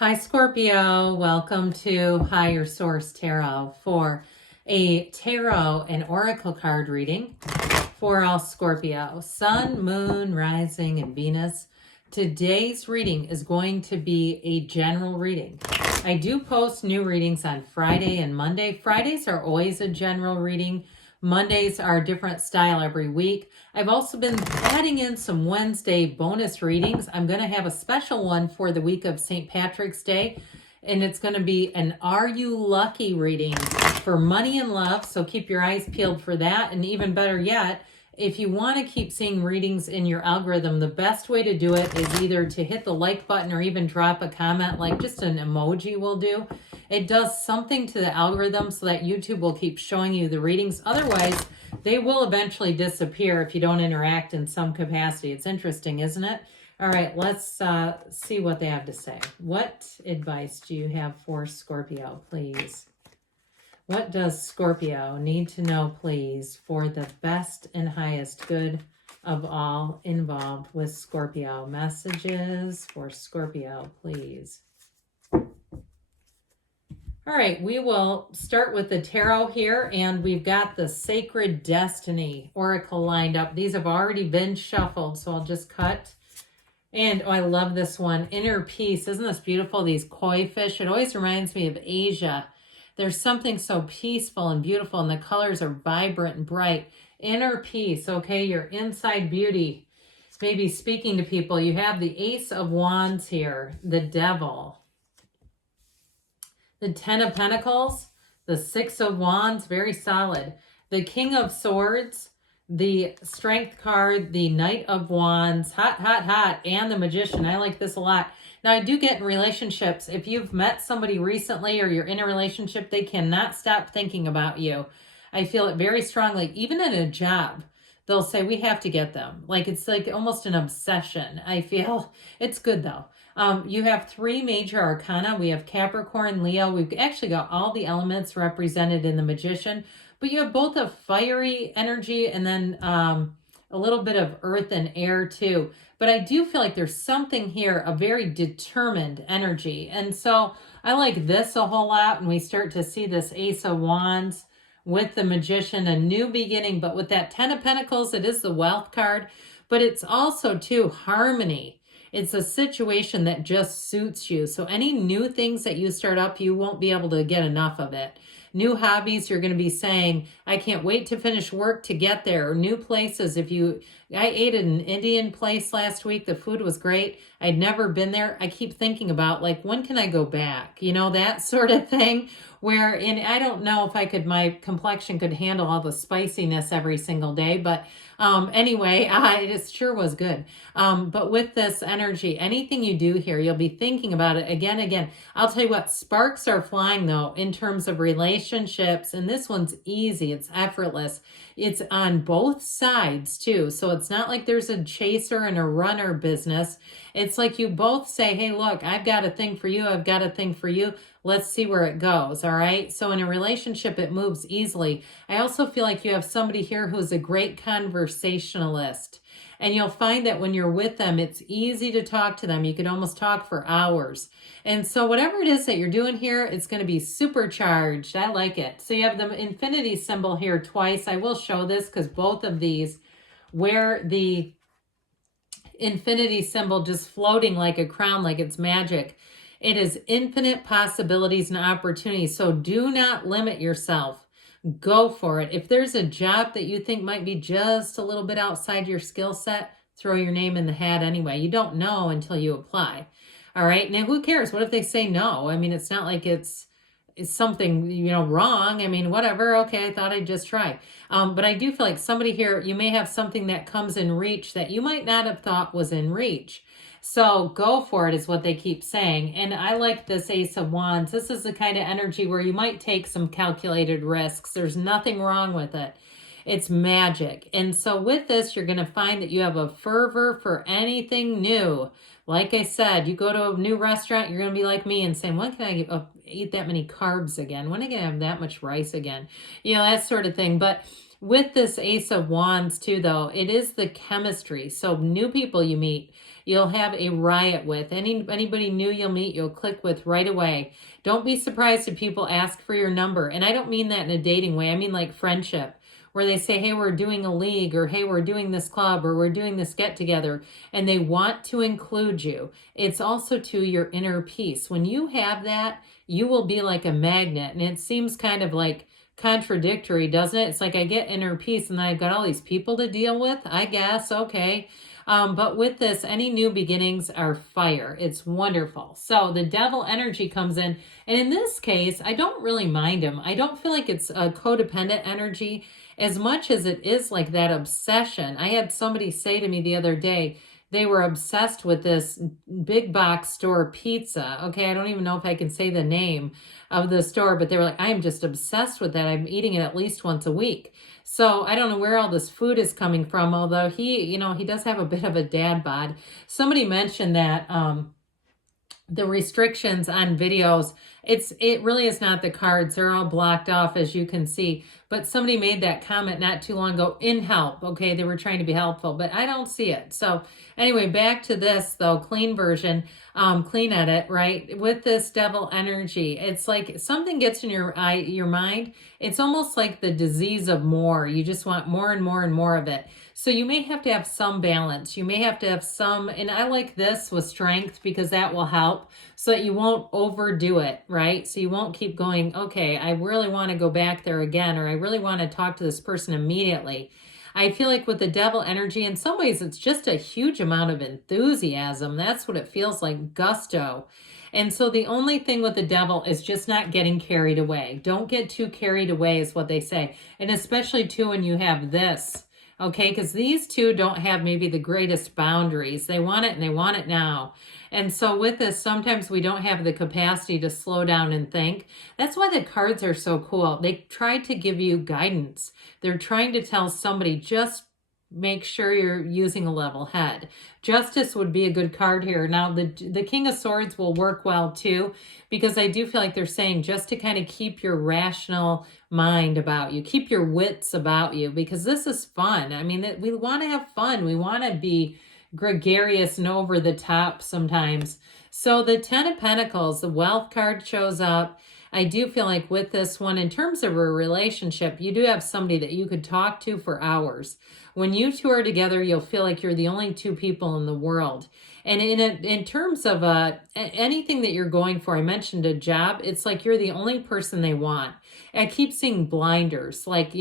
Hi, Scorpio. Welcome to Higher Source Tarot for a tarot and oracle card reading for all Scorpio, Sun, Moon, Rising, and Venus. Today's reading is going to be a general reading. I do post new readings on Friday and Monday. Fridays are always a general reading. Mondays are a different style every week. I've also been adding in some Wednesday bonus readings. I'm going to have a special one for the week of St. Patrick's Day, and it's going to be an Are You Lucky reading for money and love, so keep your eyes peeled for that. And even better yet, if you want to keep seeing readings in your algorithm, the best way to do it is either to hit the like button or even drop a comment, like just an emoji will do. It does something to the algorithm so that YouTube will keep showing you the readings. Otherwise, they will eventually disappear if you don't interact in some capacity. It's interesting, isn't it? All right, let's see what they have to say. What advice do you have for Scorpio, please? What does Scorpio need to know, please, for the best and highest good of all involved with Scorpio? Messages for Scorpio, please. All right, we will start with the tarot here, and we've got the Sacred Destiny Oracle lined up. These have already been shuffled, so I'll just cut. And oh, I love this one, Inner Peace. Isn't this beautiful, these koi fish? It always reminds me of Asia. There's something so peaceful and beautiful, and the colors are vibrant and bright. Inner peace, okay, your inside beauty. Maybe speaking to people. You have the Ace of Wands here, the Devil, the Ten of Pentacles, the Six of Wands, very solid. The King of Swords, the Strength card, the Knight of Wands, hot, hot, hot, and the Magician. I like this a lot. Now, I do get in relationships, if you've met somebody recently or you're in a relationship, they cannot stop thinking about you. I feel it very strongly. Even in a job, they'll say, we have to get them. Like, it's like almost an obsession. I feel it's good, though. You have three major arcana. We have Capricorn, Leo. We've actually got all the elements represented in the Magician, but you have both a fiery energy and then a little bit of earth and air too. But I do feel like there's something here, a very determined energy. And so I like this a whole lot. And we start to see this Ace of Wands with the Magician, a new beginning. But with that Ten of Pentacles, it is the wealth card, but it's also too harmony. It's a situation that just suits you. So any new things that you start up, you won't be able to get enough of it. New hobbies, you're going to be saying, I can't wait to finish work to get there. Or new places. I ate at an Indian place last week. The food was great. I'd never been there. I keep thinking about, like, when can I go back? You know, that sort of thing. And I don't know if my complexion could handle all the spiciness every single day. But anyway, it sure was good. But with this energy, anything you do here, you'll be thinking about it again. I'll tell you what, sparks are flying though in terms of relationships. And this one's easy. It's effortless. It's on both sides too. So it's not like there's a chaser and a runner business. It's like you both say, hey, look, I've got a thing for you. I've got a thing for you. Let's see where it goes. All right. So in a relationship, it moves easily. I also feel like you have somebody here who's a great conversationalist. And you'll find that when you're with them, it's easy to talk to them. You could almost talk for hours. And so whatever it is that you're doing here, it's going to be supercharged. I like it. So you have the infinity symbol here twice. I will show this because both of these wear the infinity symbol just floating like a crown, like it's magic. It is infinite possibilities and opportunities. So do not limit yourself. Go for it. If there's a job that you think might be just a little bit outside your skill set, throw your name in the hat anyway. You don't know until you apply. All right. Now, who cares? What if they say no? I mean, it's not like it's something, wrong. I mean, whatever. Okay, I thought I'd just try. But I do feel like somebody here, you may have something that comes in reach that you might not have thought was in reach. So go for it is what they keep saying. And I like this Ace of Wands. This is the kind of energy where you might take some calculated risks. There's nothing wrong with it. It's magic. And so with this, you're going to find that you have a fervor for anything new. Like I said, you go to a new restaurant, you're going to be like me and saying, when can I eat that many carbs again? When am I going to have that much rice again? That sort of thing. But with this Ace of Wands too, though, it is the chemistry. So new people you meet, you'll have a riot with. Anybody new you'll meet, you'll click with right away. Don't be surprised if people ask for your number. And I don't mean that in a dating way. I mean like friendship, where they say, hey, we're doing a league, or hey, we're doing this club, or we're doing this get together, and they want to include you. It's also to your inner peace. When you have that, you will be like a magnet. And it seems kind of like contradictory, doesn't it? It's like I get inner peace and then I've got all these people to deal with, I guess. Okay. But with this, any new beginnings are fire. It's wonderful. So the devil energy comes in. And in this case, I don't really mind him. I don't feel like it's a codependent energy as much as it is like that obsession. I had somebody say to me the other day, they were obsessed with this big box store pizza. Okay, I don't even know if I can say the name of the store, but they were like, I am just obsessed with that. I'm eating it at least once a week. So I don't know where all this food is coming from, although he does have a bit of a dad bod. Somebody mentioned that the restrictions on videos, it really is not the cards. They're all blocked off, as you can see. But somebody made that comment not too long ago, in help. Okay, they were trying to be helpful, but I don't see it. So anyway, back to this though, clean version, clean edit, right? With this devil energy, it's like something gets in your mind. It's almost like the disease of more. You just want more and more and more of it. So you may have to have some balance. You may have to have some, and I like this with strength because that will help so that you won't overdo it, right? So you won't keep going, okay, I really want to go back there again, or I really want to talk to this person immediately. I feel like with the devil energy, in some ways, it's just a huge amount of enthusiasm. That's what it feels like, gusto. And so the only thing with the devil is just not getting carried away. Don't get too carried away is what they say. And especially too when you have this. Okay, because these two don't have maybe the greatest boundaries. They want it and they want it now. And so with this, sometimes we don't have the capacity to slow down and think. That's why the cards are so cool. They try to give you guidance. They're trying to tell somebody, just make sure you're using a level head. Justice would be a good card here. Now, the King of Swords will work well too, because I do feel like they're saying just to kind of keep your rational mind about you, keep your wits about you, because this is fun. I mean, we want to have fun. We want to be gregarious and over the top sometimes. So the Ten of Pentacles, the wealth card shows up. I do feel like with this one, in terms of a relationship, you do have somebody that you could talk to for hours. When you two are together, you'll feel like you're the only two people in the world. And in terms of anything that you're going for, I mentioned a job, it's like you're the only person they want. I keep seeing blinders, like,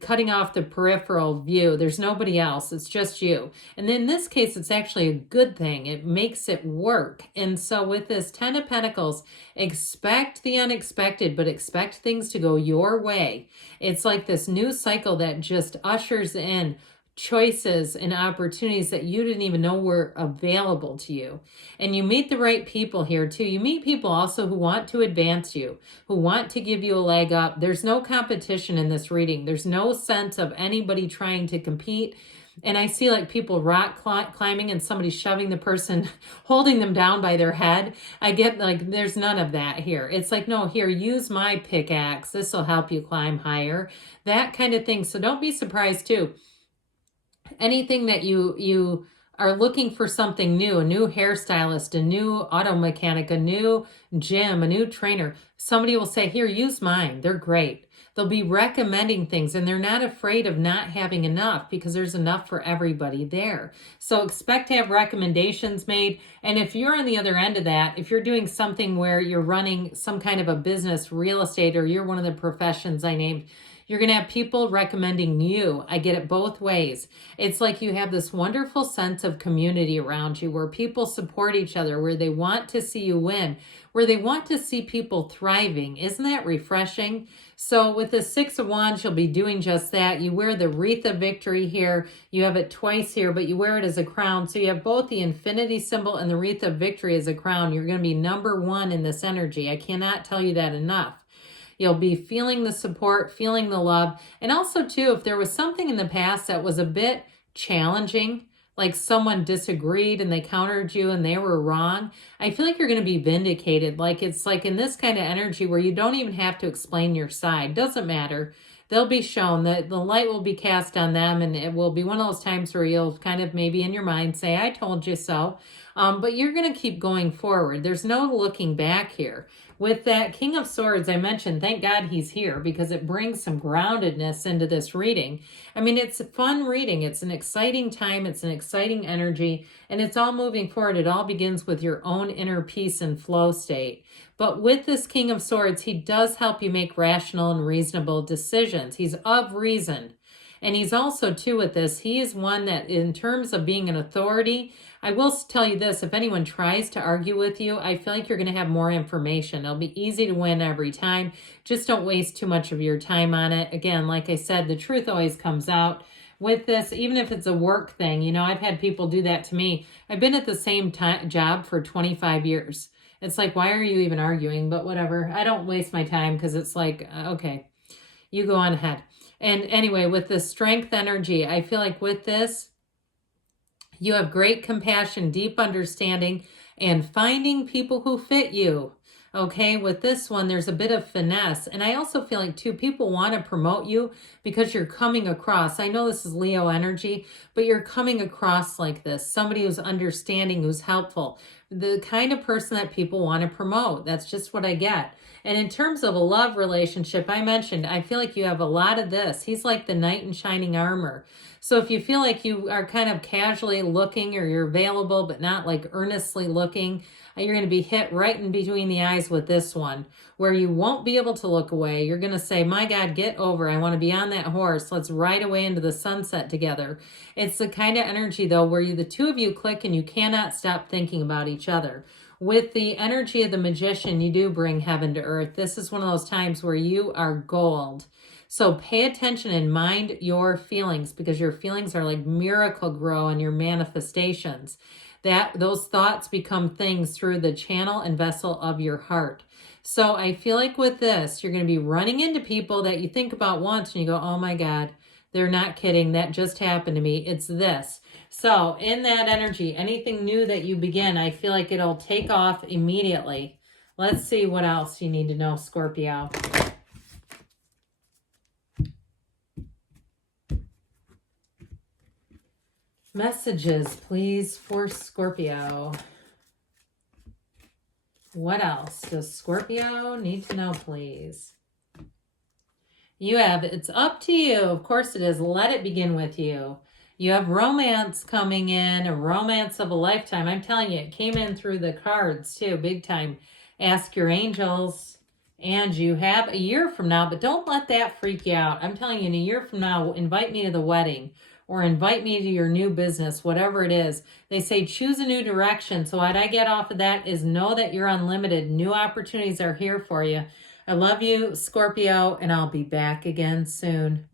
cutting off the peripheral view. There's nobody else. It's just you. And in this case, it's actually a good thing. It makes it work. And so with this Ten of Pentacles, expect the unexpected, but expect things to go your way. It's like this new cycle that just ushers in choices and opportunities that you didn't even know were available to you. And you meet the right people here too. You meet people also who want to advance you, who want to give you a leg up. There's no competition in this reading. There's no sense of anybody trying to compete. And I see like people rock climbing and somebody shoving the person, holding them down by their head. I get like, there's none of that here. It's like, no, here, use my pickaxe. This will help you climb higher. That kind of thing. So don't be surprised too. Anything that you are looking for something new, a new hairstylist, a new auto mechanic, a new gym, a new trainer, somebody will say, here, use mine. They're great. They'll be recommending things and they're not afraid of not having enough because there's enough for everybody there. So expect to have recommendations made. And if you're on the other end of that, if you're doing something where you're running some kind of a business, real estate, or you're one of the professions I named, you're going to have people recommending you. I get it both ways. It's like you have this wonderful sense of community around you where people support each other, where they want to see you win, where they want to see people thriving. Isn't that refreshing? So with the Six of Wands, you'll be doing just that. You wear the Wreath of Victory here. You have it twice here, but you wear it as a crown. So you have both the infinity symbol and the Wreath of Victory as a crown. You're going to be number one in this energy. I cannot tell you that enough. You'll be feeling the support, feeling the love. And also, too, if there was something in the past that was a bit challenging, like someone disagreed and they countered you and they were wrong, I feel like you're going to be vindicated. Like it's like in this kind of energy where you don't even have to explain your side. Doesn't matter. they'll be shown, that the light will be cast on them, and it will be one of those times where you'll kind of maybe in your mind say, I told you so. But you're going to keep going forward. There's no looking back here. With that King of Swords, I mentioned, thank God he's here, because it brings some groundedness into this reading. I mean, it's a fun reading. It's an exciting time. It's an exciting energy, and it's all moving forward. It all begins with your own inner peace and flow state. But with this King of Swords, he does help you make rational and reasonable decisions. He's of reason. And he's also, too, with this, he is one that, in terms of being an authority, I will tell you this, if anyone tries to argue with you, I feel like you're going to have more information. It'll be easy to win every time. Just don't waste too much of your time on it. Again, like I said, the truth always comes out. With this, even if it's a work thing, you know, I've had people do that to me. I've been at the same job for 25 years. It's like, why are you even arguing? But whatever. I don't waste my time, because it's like, okay, you go on ahead. And anyway, with the strength energy, I feel like with this, you have great compassion, deep understanding, and finding people who fit you. Okay, with this one, there's a bit of finesse. And I also feel like, too, people want to promote you because you're coming across. I know this is Leo energy, but you're coming across like this. Somebody who's understanding, who's helpful. The kind of person that people want to promote. That's just what I get. And in terms of a love relationship, I mentioned, I feel like you have a lot of this. He's like the knight in shining armor. So if you feel like you are kind of casually looking, or you're available but not like earnestly looking, you're going to be hit right in between the eyes with this one, where you won't be able to look away. You're going to say, my God, get over. I want to be on that horse. Let's ride away into the sunset together. It's the kind of energy, though, where the two of you click and you cannot stop thinking about each other. With the energy of the Magician, you do bring heaven to earth. This is one of those times where you are gold. So pay attention and mind your feelings, because your feelings are like miracle grow in your manifestations. Those thoughts become things through the channel and vessel of your heart. So I feel like with this, you're going to be running into people that you think about once and you go, oh my God, they're not kidding. That just happened to me. It's this. So in that energy, anything new that you begin, I feel like it'll take off immediately. Let's see what else you need to know, Scorpio. Messages, please, for Scorpio. What else does Scorpio need to know, please? You have, it's up to you. Of course it is. Let it begin with you. You have romance coming in, a romance of a lifetime. I'm telling you, it came in through the cards too, big time. Ask your angels. And you have a year from now, but don't let that freak you out. I'm telling you, in a year from now, invite me to the wedding, or invite me to your new business, whatever it is. They say choose a new direction. So what I get off of that is know that you're unlimited. New opportunities are here for you. I love you, Scorpio, and I'll be back again soon.